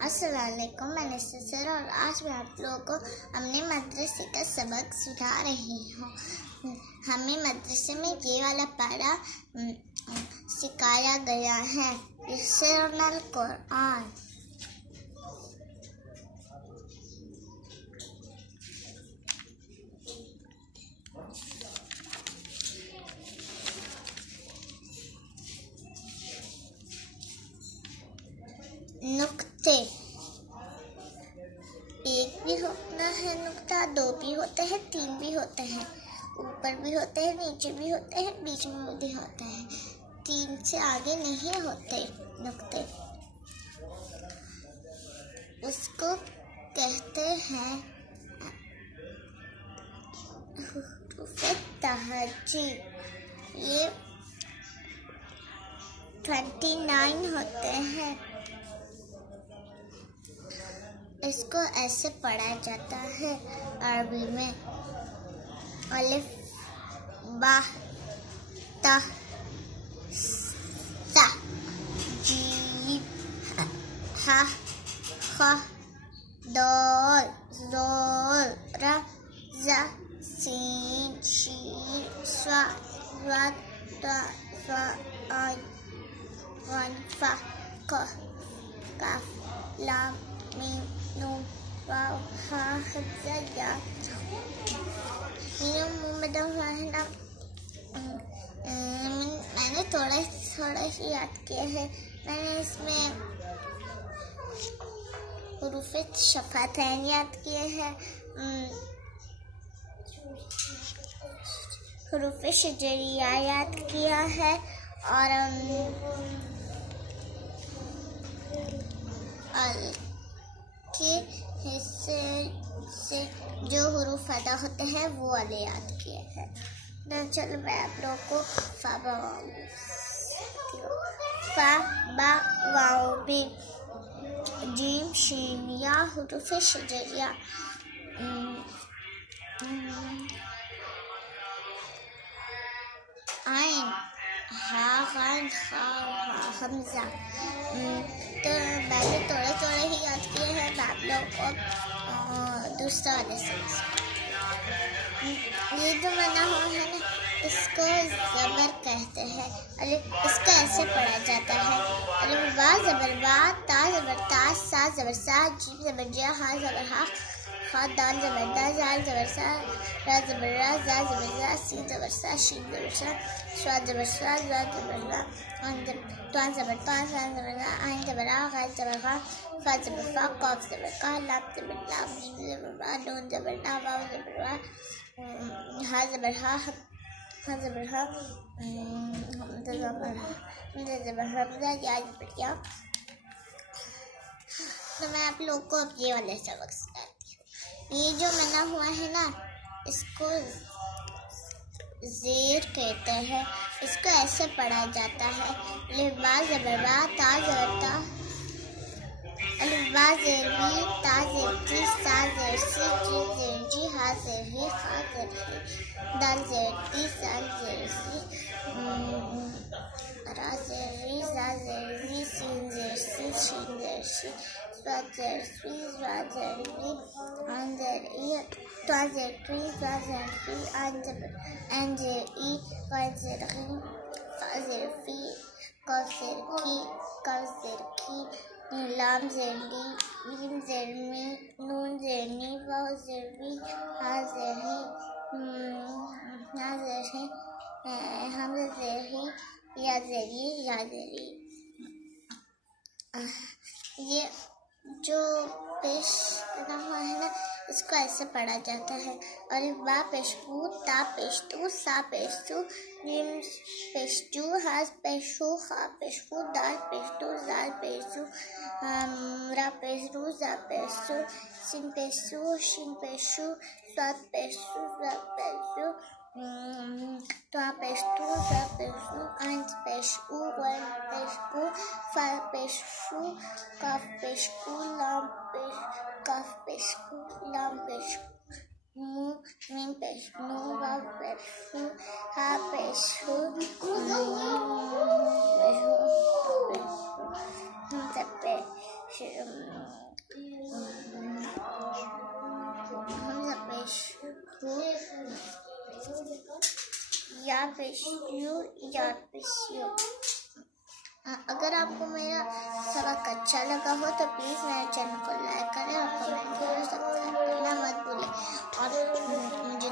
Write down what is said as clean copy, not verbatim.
अस्सलाम वालेकुम, मैं नसर और आज मैं आप लोगों को अपने मदरसे का सबक सुना रही हूँ। हमें मदरसे में ये वाला पारा सिखाया गया है, चेनिल कुरान। नुक्ते, एक भी होता है नुक्ता, दो भी होते हैं, तीन भी होते हैं, ऊपर भी होते हैं, नीचे भी होते हैं, बीच में भी होते हैं। तीन से आगे नहीं होते नुक्ते। उसको कहते हैं तहजी। ये 29 होते हैं। इसको ऐसे पढ़ा जाता है अरबी में, अलिफ बा ता सा जीम हा खा दाल ज़ाल रा ज़ा सीन शीन स्वाद ता सा आइन वन फा काफ लाम मीम नून वाव हा हमज़ा या। ये मुमदा है ना, मैंने थोड़ा ही याद किया है। मैंने इसमें हुरूफ़े शफ़ातैन याद किए हैं, हुरूफ़े शजरिया याद किया है, और के हिस्से से जो हुरूफ अदा होते हैं वो वाले याद किए हैं। तो चलो मैं आप लोगों को फा बा वाओ बी जीम शीन या हुरूफ शजरिया, आइन हा गान खा हमज़ा। तो मैंने थोड़े ही याद किए हैं। मैं आप लोगों को दूसरा वाले से ये जो बना हुआ है ना, इसको ज़बर कहते हैं। इसको ऐसे पढ़ा जाता है, अलिफ बा ज़बर बा, ता ज़बर ता, सा ज़बर सा, जीम ज़बर जिया, हा ज़बर हा, खा दाल ज़बर दा, ज़ाल ज़बर सा, रा ज़बर रा, ज़ा ज़बर ज़ा, सीन ज़बर सा, शीन ज़बर सा, स्वाद ज़बर स्वा, ज़ा ज़बर ज़ा, त्वान ज़बर त्वा, ज़ा ज़बर ज़ा, आइन ज़बर आ, गा ज़बर गा, फा ज़बर फा, काफ ज़बर का, लाम ज़बर लाम, मीम ज़बर मा, नून ज़बर ना, वाव ज़बर वा, हा ज़बर हा, हा ज़बर हा, हमज़ा ज़बर हमज़ा, या ज़बर या। तो मैं आप लोगों को अब ये वाले सबक सुनाती हूँ। ये जो बना हुआ है ना, इसको ज़ेर कहते हैं। इसको ऐसे पढ़ा जाता है, अलिफ बा ज़बर बा, ता ज़बर ता, अलिफ बा ज़ेर बी, ता ज़ेर ती, सा ज़ेर सी, जीम ज़ेर जी, हा ज़ेर ही, खा ज़ेर ही, दाल ज़ेर ती, सा ज़ेर सी, रा ज़ेर री, ज़ा ज़ेर ज़ी, सीन ज़ेर सी, शीन ज़ेर शी, स्वाद ज़ेर स्वी, ज़ा ज़ेर वी, आइन ज़ेर ई, त्वा ज़ेर ट्वी, ज़ा ज़ेर फी, आइन ज़ेर ई, वाइन ज़ेर गी, फा ज़ेर फी, काफ ज़ेर की, काफ ज़ेर की, लाम ज़ेर ली, मीम ज़ेर मी, नून ज़ेर नी, वाव ज़ेर वी, हा ज़ेर ही, हमज़ा ज़ेर ही, या ज़ेर ये, या ज़ेर ये। ये जो पेश बना हुआ है ना, इसको ऐसे पढ़ा जाता है, अलिफ बा पेश बू, ता पेश तू, सा पेश तू, जीम पेश जू, हा पेश हू, खा पेश हू, दाल पेश तू, ज़ाल पेश जू, रा पेश रू, ज़ा पेश जू, सीन पेश जू, शीन पेश जू, स्वाद पेश जू, ज़ा पेश जू, त्वा पेश तू, ज़ा पेश जू, आइन पेश ऊ, वाइन पेश ऊ, फा पेश शू, काफ पेश ऊ, लाम पेश काफ पेश ऊ, लाम पेश मू, मीम पेश नू, वाव पेश हू, हा पेश हू, हमज़ा पेश अगर आपको मेरा सबक अच्छा लगा हो तो प्लीज़ मेरे चैनल को लाइक करें और कमेंट करें, सब्सक्राइब करना मत भूलें और मुझे